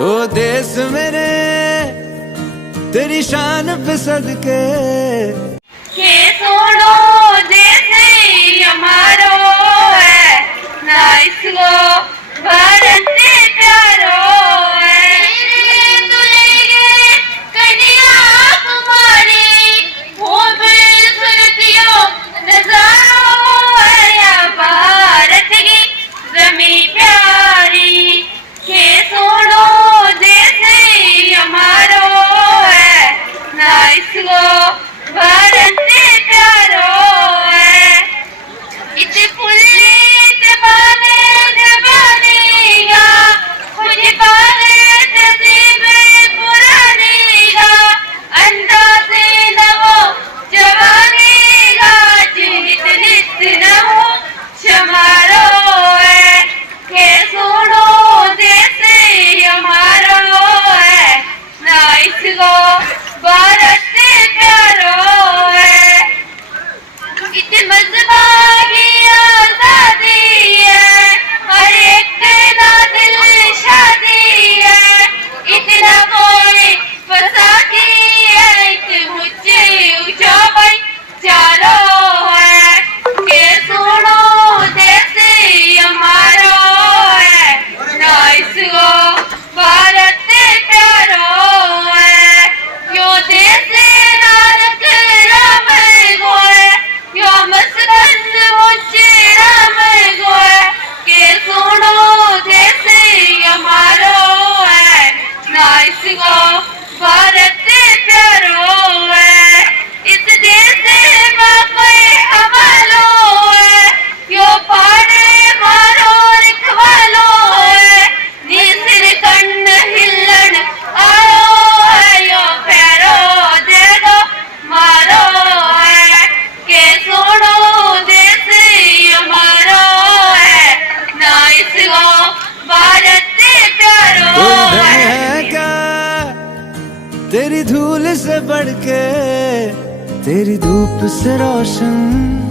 ओ देश मेरे तेरी शान पे सदके के सुनो देश हमारो है ना इसको भारत से प्यारो है तुलेगे कन्याकुमारी खूब सुरतियों नजारो है या भारत की जमी प्यारी के सुनो देश हमारो है ना इसको भारत से प्यारो है इत पुलित बाने जबानेगा कुछ बाने तसीब पुरानेगा अंदाज़े नवो जवानेगा जिनित नित नवो शमारो है के सुनो देश हमारो है ना इसको भारत से प्यारो है इत मजबागी आजादी है हर एक का दिल शादी है इतना कोई फसादी है इत मुझे ऊंचा भाई चारो है के सुनो देश हमारो है ना इसको भारत से प्यारो है यो देश नानक राम गोए यो मस्कंद मुझे राम गोए के सुनो देश हमारो है ना इसको भारत से प्यारो है इस देश में कोई हवालो है यो पाड़े मारो रिखवालो है निसिर कंड हिलन आओ है यो पैरो देगो मारो है के सुनो देश हमारो है ना इसको भारत से प्यारो कोई धन है है क्या तेरी धूल से बढ़ के तेरी धूप से रोशन